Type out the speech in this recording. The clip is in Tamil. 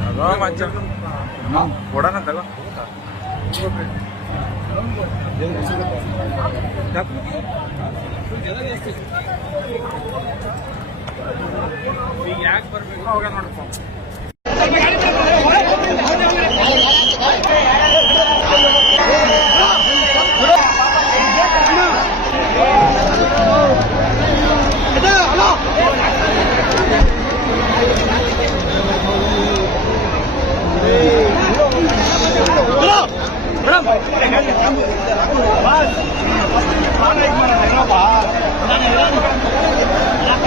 ತಗೋ ಮಚ್ಚ ಕೊಡೋಣ ತಗೋ ಈಗ ಯಾಕೆ ಬರಬೇಕು? ಅವಾಗ ನೋಡ್ಕೊ.